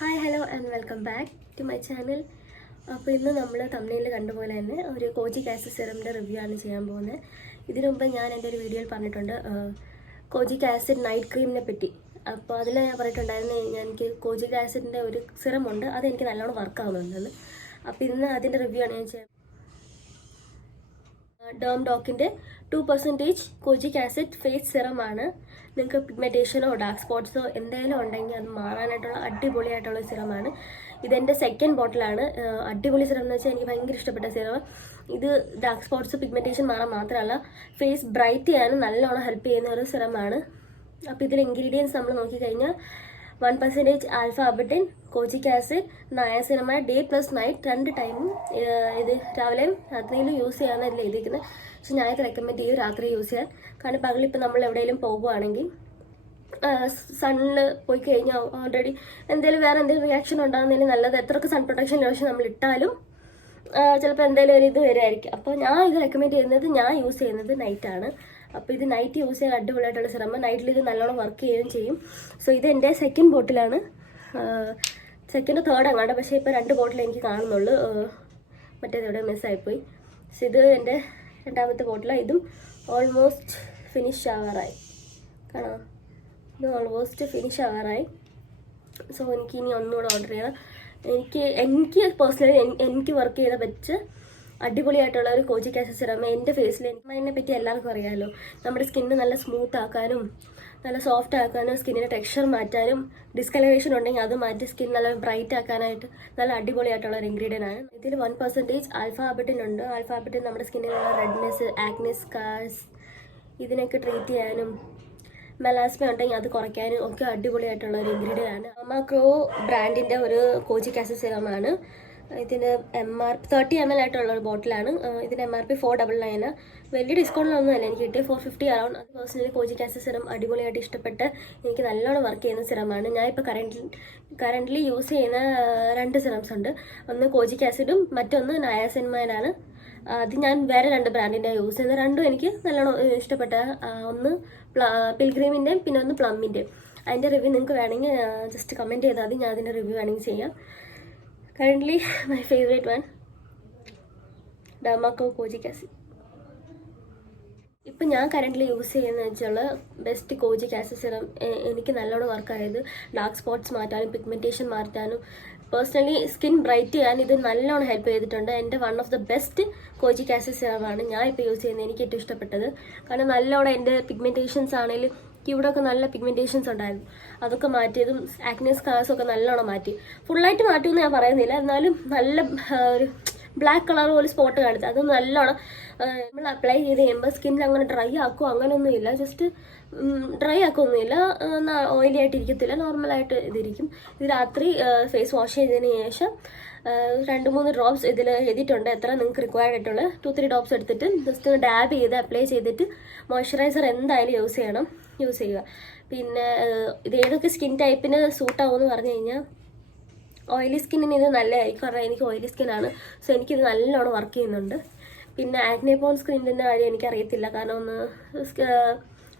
Hi hello and welcome back to my channel. അപ്പോൾ ഇന്ന് നമ്മൾ തമിഴിൽ കണ്ടുപോലെ തന്നെ ഒരു കോജിക് ആസിഡ് സിറമിൻ്റെ റിവ്യൂ ആണ് ചെയ്യാൻ പോകുന്നത്. ഇതിനു മുമ്പ് ഞാൻ എൻ്റെ ഒരു വീഡിയോയിൽ പറഞ്ഞിട്ടുണ്ട് കോജിക് ആസിഡ് നൈറ്റ് ക്രീമിനെ പറ്റി. അപ്പോൾ അതിൽ ഞാൻ പറഞ്ഞിട്ടുണ്ടായിരുന്നു എനിക്ക് കോജിക് ആസിഡിൻ്റെ ഒരു സിറമുണ്ട്, അതെനിക്ക് നല്ലോണം വർക്ക് ആവുന്നുണ്ടെന്ന്. അപ്പോൾ ഇന്ന് അതിൻ്റെ റിവ്യൂ ആണ് ഞാൻ ചെയ്യാൻ. ഡേം ഡോക്കിൻ്റെ 2% കോജിക് ആസിഡ് ഫേസ് സിറമാണ്. നിങ്ങൾക്ക് പിഗ്മെൻറ്റേഷനോ ഡാർക്ക് സ്പോട്ട്സോ എന്തെങ്കിലും ഉണ്ടെങ്കിൽ അത് മാറാനായിട്ടുള്ള അടിപൊളിയായിട്ടുള്ള സിറമാണ്. ഇതെൻ്റെ സെക്കൻഡ് ബോട്ടിലാണ്. അടിപൊളി സിറം എന്ന് വെച്ചാൽ എനിക്ക് ഭയങ്കര ഇഷ്ടപ്പെട്ട സിറം. ഇത് ഡാർക്ക് സ്പോട്ട്സ് പിഗ്മെൻറ്റേഷൻ മാറാൻ മാത്രമല്ല ഫേസ് ബ്രൈറ്റ് ചെയ്യാനും നല്ലോണം ഹെൽപ്പ് ചെയ്യുന്ന ഒരു സിറമാണ്. അപ്പോൾ ഇതിൽ ഇൻഗ്രീഡിയൻസ് നമ്മൾ നോക്കിക്കഴിഞ്ഞാൽ 1% alpha arbutin, kojic acid, niacinamide, day plus night 2 ടൈമും. ഇത് രാവിലെയും രാത്രിയിലും യൂസ് ചെയ്യാമെന്ന് ഇതിൽ എഴുതിയിരിക്കുന്നത്. പക്ഷെ ഞാൻ ഇത് റെക്കമെൻഡ് ചെയ്യും രാത്രി യൂസ് ചെയ്യാൻ. കാരണം പകലിപ്പോൾ നമ്മൾ എവിടെയെങ്കിലും പോകുകയാണെങ്കിൽ സണ്ണിൽ പോയി കഴിഞ്ഞാൽ ഓൾറെഡി എന്തെങ്കിലും വേറെ എന്തെങ്കിലും റിയാക്ഷൻ ഉണ്ടാകുന്നതിന് നല്ലത് എത്രയൊക്കെ സൺ പ്രൊട്ടക്ഷൻ ലോഷൻ നമ്മൾ ഇട്ടാലും ചിലപ്പോൾ എന്തെങ്കിലും ഒരു ഇത് വരുമായിരിക്കും. അപ്പോൾ ഞാൻ ഇത് റെക്കമെൻഡ് ചെയ്യുന്നത്, ഞാൻ യൂസ് ചെയ്യുന്നത് നൈറ്റാണ്. അപ്പോൾ ഇത് നൈറ്റ് യൂസ് ചെയ്യാൻ അടിപൊളിയായിട്ടുള്ള സിറം. നൈറ്റിൽ ഇത് നല്ലോണം വർക്ക് ചെയ്യുകയും ചെയ്യും. സോ ഇത് എൻ്റെ സെക്കൻഡ് ബോട്ടിലാണ്, സെക്കൻഡ് തേർഡ് അങ്ങാണ്ട്. പക്ഷേ ഇപ്പോൾ 2 ബോട്ടിൽ എനിക്ക് കാണുന്നുള്ളൂ, മറ്റേത് എവിടെ മിസ്സായിപ്പോയി. സോ ഇത് എൻ്റെ രണ്ടാമത്തെ ബോട്ടിലാണ്. ഇതും ഓൾമോസ്റ്റ് ഫിനിഷ് ആവാറായി, കാണാം. ഇത് ഓൾമോസ്റ്റ് ഫിനിഷ് ആവാറായി. സോ എനിക്ക് ഇനി ഒന്നുകൂടെ ഓർഡർ ചെയ്യണം. എനിക്ക് പേഴ്സണലി എനിക്ക് വർക്ക് ചെയ്ത വെച്ച് അടിപൊളിയായിട്ടുള്ള ഒരു കോജിക് ആസിഡ് സിറം എൻ്റെ ഫേസിൽ. അതിനെ പറ്റി എല്ലാവർക്കും അറിയാമല്ലോ, നമ്മുടെ സ്കിന്ന് നല്ല സ്മൂത്ത് ആക്കാനും നല്ല സോഫ്റ്റ് ആക്കാനും സ്കിന്നിൻ്റെ ടെക്സ്ചർ മാറ്റാനും ഡിസ്കളറേഷൻ ഉണ്ടെങ്കിൽ അത് മാറ്റി സ്കിൻ നല്ല ബ്രൈറ്റ് ആക്കാനായിട്ട് നല്ല അടിപൊളിയായിട്ടുള്ള ഒരു ഇൻഗ്രീഡിയൻ്റ് ആണ്. ഇതിൽ 1% ആൽഫ അബിഡിൻ ഉണ്ട്. ആൽഫ അബിഡിൻ നമ്മുടെ സ്കിന്നിലുള്ള റെഡ്നെസ്, ആക്നെ സ്കാർസ് ഇതിനൊക്കെ ട്രീറ്റ് ചെയ്യാനും മെലാസ്മ ഉണ്ടെങ്കിൽ അത് കുറയ്ക്കാനും ഒക്കെ അടിപൊളിയായിട്ടുള്ള ഒരു ഇൻഗ്രീഡിയൻ്റ് ആണ്. അമാക്രോ ബ്രാൻഡിൻ്റെ ഒരു കോജിക് ആസിഡ് സിറമാണ്. ഇതിന് MRP 30 ml ആയിട്ടുള്ള ഒരു ബോട്ടിലാണ്. ഇതിന് MRP 499. വലിയ ഡിസ്കൗണ്ടിലൊന്നും അല്ല എനിക്ക് കിട്ടിയ 450 അറൗണ്ട്. അത് പേഴ്സണലി കോജിക് ആസിഡ് സിറം അടിപൊളിയായിട്ട് ഇഷ്ടപ്പെട്ട് എനിക്ക് നല്ലോണം വർക്ക് ചെയ്യുന്ന സിറമാണ്. ഞാൻ ഇപ്പോൾ കറൻ്റ്ലി യൂസ് ചെയ്യുന്ന 2 സിറംസ് ഉണ്ട്. ഒന്ന് കോജിക് ആസിഡും മറ്റൊന്ന് നയാസിനമൈഡാണ്. അത് ഞാൻ വേറെ 2 ബ്രാൻഡിൻ്റെ യൂസ് ചെയ്യുന്നത്. രണ്ടും എനിക്ക് നല്ലോണം ഇഷ്ടപ്പെട്ട, ഒന്ന് പിൽഗ്രീമിൻ്റെയും പിന്നെ ഒന്ന് പ്ലമ്മിൻ്റെയും. അതിൻ്റെ റിവ്യൂ നിങ്ങൾക്ക് വേണമെങ്കിൽ ജസ്റ്റ് കമൻറ്റ് ചെയ്താൽ മതി, ഞാൻ അതിൻ്റെ റിവ്യൂ വേണമെങ്കിൽ ചെയ്യാം. Currently my favorite one, Dermaco കോജിക് acid. ഇപ്പം ഞാൻ കറൻ്റ്ലി യൂസ് ചെയ്യുന്നത് വെച്ചാൽ ബെസ്റ്റ് കോജിക് ആസിഡ് സിറം. എനിക്ക് നല്ലോണം വർക്കായത് ഡാർക്ക് സ്പോട്ട്സ് മാറ്റാനും പിഗ്മെൻറ്റേഷൻ മാറ്റാനും പേഴ്സണലി സ്കിൻ ബ്രൈറ്റ് ചെയ്യാൻ ഇത് നല്ലോണം ഹെൽപ്പ് ചെയ്തിട്ടുണ്ട്. എൻ്റെ one of the best kojic acid സിറമാണ് ഞാൻ ഇപ്പോൾ യൂസ് ചെയ്യുന്നത്. എനിക്ക് ഏറ്റവും ഇഷ്ടപ്പെട്ടത് കാരണം നല്ലോണം എൻ്റെ പിഗ്മെൻറ്റേഷൻസ് ആണെങ്കിലും ഇവിടെയൊക്കെ നല്ല പിഗ്മെൻറ്റേഷൻസ് ഉണ്ടായിരുന്നു, അതൊക്കെ മാറ്റിയതും ആക്നെ സ്കാർസും ഒക്കെ നല്ലോണം മാറ്റി. ഫുള്ളായിട്ട് മാറ്റുമെന്ന് ഞാൻ പറയുന്നില്ല, എന്നാലും നല്ല ഒരു ബ്ലാക്ക് കളർ പോലെ സ്പോട്ട് കാണിച്ചു. അത് നല്ലോണം നമ്മൾ അപ്ലൈ ചെയ്ത് കഴിയുമ്പോൾ സ്കിന്നിൽ അങ്ങനെ ഡ്രൈ ആക്കുമോ അങ്ങനെയൊന്നുമില്ല, ജസ്റ്റ് ഡ്രൈ ആക്കുമൊന്നുമില്ല, ഓയിലി ആയിട്ട് ഇരിക്കത്തില്ല, നോർമലായിട്ട് ഇതിരിക്കും. ഇത് രാത്രി ഫേസ് വാഷ് ചെയ്തതിന് ശേഷം 2-3 ഡ്രോപ്സ് ഇതിൽ എഴുതിയിട്ടുണ്ട് എത്ര നിങ്ങൾക്ക് റിക്വയർഡ് ആയിട്ടുള്ള 2-3 ഡ്രോപ്സ് എടുത്തിട്ട് ജസ്റ്റ് ഡാബ് ചെയ്ത് അപ്ലൈ ചെയ്തിട്ട് മോയ്സ്ചറൈസർ എന്തായാലും യൂസ് ചെയ്യുക. പിന്നെ ഇത് ഏതൊക്കെ സ്കിൻ ടൈപ്പിന് സൂട്ടാവുമെന്ന് പറഞ്ഞു കഴിഞ്ഞാൽ ഓയിലി സ്കിന്നിന് ഇത് നല്ലതായിരിക്കും, കാരണം എനിക്ക് ഓയിലി സ്കിന്നാണ്. സോ എനിക്കിത് നല്ലോണം വർക്ക് ചെയ്യുന്നുണ്ട്. പിന്നെ ആക്നെ പോൺ സ്കിന്നിൻ്റെ കാര്യം എനിക്കറിയത്തില്ല, കാരണം ഒന്ന്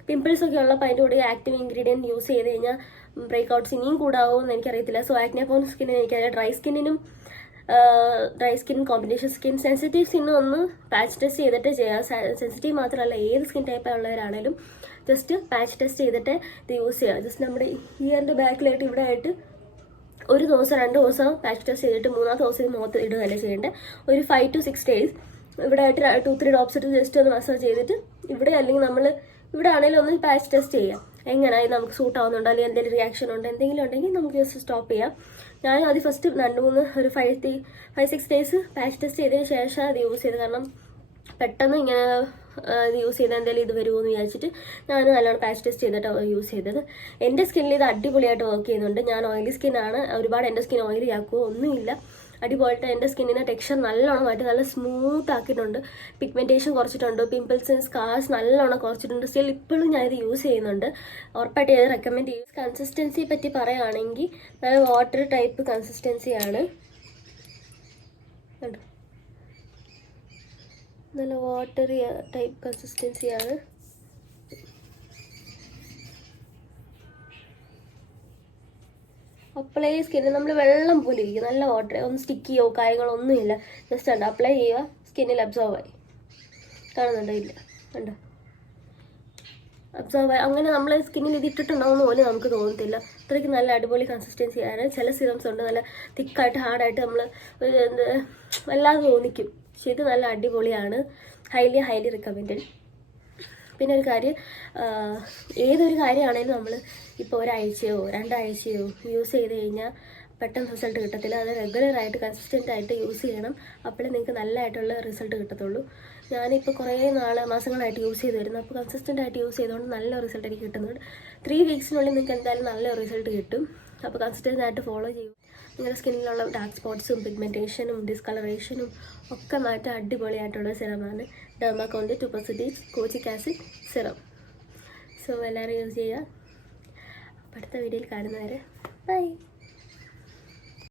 പിമ്പിൾസ് ഒക്കെ ഉള്ളപ്പോൾ അതിൻ്റെ കൂടെ ആക്റ്റീവ് ഇൻഗ്രീഡിയൻറ്റ് യൂസ് ചെയ്ത് കഴിഞ്ഞാൽ ബ്രേക്ക് ഔട്ട്സ് ഇനിയും കൂടാവുമെന്ന് എനിക്കറിയത്തില്ല. സോ ആക്നെ പോൺ സ്കിന്നിന് എനിക്കറിയാം. Dry skin combination skin sensitive സ്കിന്നും ഒന്ന് പാച്ച് ടെസ്റ്റ് ചെയ്തിട്ട് ചെയ്യാം. സെൻസിറ്റീവ് മാത്രമല്ല, ഏത് സ്കിൻ ടൈപ്പ് ഉള്ളവരാണേലും ജസ്റ്റ് പാച്ച് ടെസ്റ്റ് ചെയ്തിട്ട് ഇത് യൂസ് ചെയ്യുക. ജസ്റ്റ് നമ്മുടെ ഇയറിൻ്റെ ബാക്കിലായിട്ട് ഇവിടെ ആയിട്ട് 1 ദിവസം 2 ദിവസം പാച്ച് ടെസ്റ്റ് ചെയ്തിട്ട് 3-ാമത്തെ ദിവസം ഇത് മുഖത്ത് ഇടുകയല്ല ചെയ്യേണ്ടത്. ഒരു 5 to 6 days ഇവിടെ ആയിട്ട് 2-3 ഡ്രോപ്സ് ഇട്ട് ജസ്റ്റ് ഒന്ന് മസാജ് ചെയ്തിട്ട് ഇവിടെ, അല്ലെങ്കിൽ നമ്മൾ ഇവിടെ ആണെങ്കിലും ഒന്ന് പാച്ച് ടെസ്റ്റ് ചെയ്യാം. എങ്ങനെയായി നമുക്ക് സൂട്ട് ആവുന്നുണ്ടോ, അല്ലെങ്കിൽ എന്തെങ്കിലും റിയാക്ഷൻ ഉണ്ടോ, എന്തെങ്കിലും ഉണ്ടെങ്കിൽ നമുക്ക് ജസ്റ്റ് സ്റ്റോപ്പ് ചെയ്യാം. ഞാൻ അത് ഫസ്റ്റ് 5-6 days പാച്ച് ടെസ്റ്റ് ചെയ്തതിന് ശേഷം അത് യൂസ് ചെയ്തത്. കാരണം പെട്ടെന്ന് ഇങ്ങനെ ഇത് യൂസ് ചെയ്താൽ എന്തെങ്കിലും ഇത് വരുമോ എന്ന് വിചാരിച്ചിട്ട് ഞാൻ നല്ലോണം പാച്ച് ടെസ്റ്റ് ചെയ്തിട്ട് യൂസ് ചെയ്തത്. എൻ്റെ സ്കിന്നിൽ ഇത് അടിപൊളിയായിട്ട് വർക്ക് ചെയ്യുന്നുണ്ട്. ഞാൻ ഓയിലി സ്കിന്നാണ്, ഒരുപാട് എൻ്റെ സ്കിൻ ഓയിലി ആക്കുമോ ഒന്നുമില്ല. അടിപൊളിയായിട്ട് എൻ്റെ സ്കിന്നിൻ്റെ ടെക്സ്ചർ നല്ലോണം മാറ്റി നല്ല സ്മൂത്ത് ആക്കിയിട്ടുണ്ട്. പിഗ്മെൻറ്റേഷൻ കുറച്ചിട്ടുണ്ട്, പിമ്പിൾസ് സ്കാർസ് നല്ലോണം കുറച്ചിട്ടുണ്ട്. സ്റ്റിൽ ഇപ്പോഴും ഞാനിത് യൂസ് ചെയ്യുന്നുണ്ട്. ഉറപ്പായിട്ട് ഇത് റെക്കമെൻഡ് ചെയ്യും. കൺസിസ്റ്റൻസിയെ പറ്റി പറയുകയാണെങ്കിൽ നല്ല വാട്ടർ ടൈപ്പ് കൺസിസ്റ്റൻസിയാണ്, കണ്ടോ, നല്ല വാട്ടറി ടൈപ്പ് കൺസിസ്റ്റൻസിയാണ്. അപ്ലൈ സ്കിന്നിൽ നമ്മൾ വെള്ളം പോലെ ഇരിക്കും, നല്ല വാട്ടർ, ഒന്നും സ്റ്റിക്കിയോ കാര്യങ്ങളോ ഒന്നുമില്ല. ജസ്റ്റ് ഉണ്ട് അപ്ലൈ ചെയ്യുക, സ്കിന്നിൽ അബ്സോർവ് ആയി. കാണുന്നുണ്ടോ? ഇല്ല, കണ്ടോ? അബ്സോർവ് ആയി. അങ്ങനെ നമ്മൾ സ്കിന്നിൽ ഇത് ഇട്ടിട്ടുണ്ടാവുന്ന പോലും നമുക്ക് തോന്നത്തില്ല. അത്രയ്ക്ക് നല്ല അടിപൊളി കൺസിസ്റ്റൻസിയാണ്. ചില സിറംസ് ഉണ്ട് നല്ല തിക്കായിട്ട് ഹാർഡായിട്ട് നമ്മൾ വല്ലാതെ തോന്നിക്കും. പക്ഷെ ഇത് നല്ല അടിപൊളിയാണ്. Highly recommended. പിന്നെ ഒരു കാര്യം, ഏതൊരു കാര്യമാണെങ്കിലും നമ്മൾ ഇപ്പോൾ ഒരാഴ്ചയോ 2 ആഴ്ചയോ യൂസ് ചെയ്ത് കഴിഞ്ഞാൽ പെട്ടെന്ന് റിസൾട്ട് കിട്ടത്തില്ല. അത് റെഗുലറായിട്ട് കൺസിസ്റ്റൻ്റ് ആയിട്ട് യൂസ് ചെയ്യണം. അപ്പോഴേ നിങ്ങൾക്ക് നല്ലതായിട്ടുള്ള റിസൾട്ട് കിട്ടത്തുള്ളൂ. ഞാനിപ്പോൾ കുറേ മാസങ്ങളായിട്ട് യൂസ് ചെയ്ത് വരുന്നു. അപ്പോൾ കൺസിസ്റ്റൻ്റ് ആയിട്ട് യൂസ് ചെയ്തുകൊണ്ട് നല്ല റിസൾട്ട് എനിക്ക് കിട്ടുന്നുണ്ട്. 3 വീക്സിനുള്ളിൽ നിങ്ങൾക്ക് എന്തായാലും നല്ല റിസൾട്ട് കിട്ടും. അപ്പോൾ കൺസിസ്റ്റൻ്റ് ആയിട്ട് ഫോളോ ചെയ്യും. നിങ്ങളുടെ സ്കിന്നിലുള്ള ഡാർക്ക് സ്പോട്ട്സും പിഗ്മെൻറ്റേഷനും ഡിസ്കളറേഷനും ഒക്കെ മാറ്റാൻ അടിപൊളിയായിട്ടുള്ള സിറമാണ് ഡെർമാക്കോണിൻ്റെ 2% കോജിക് ആസിഡ് സിറം. സോ എല്ലാവരും യൂസ് ചെയ്യുക. അടുത്ത വീഡിയോയിൽ കാണുന്നവരെ ബൈ.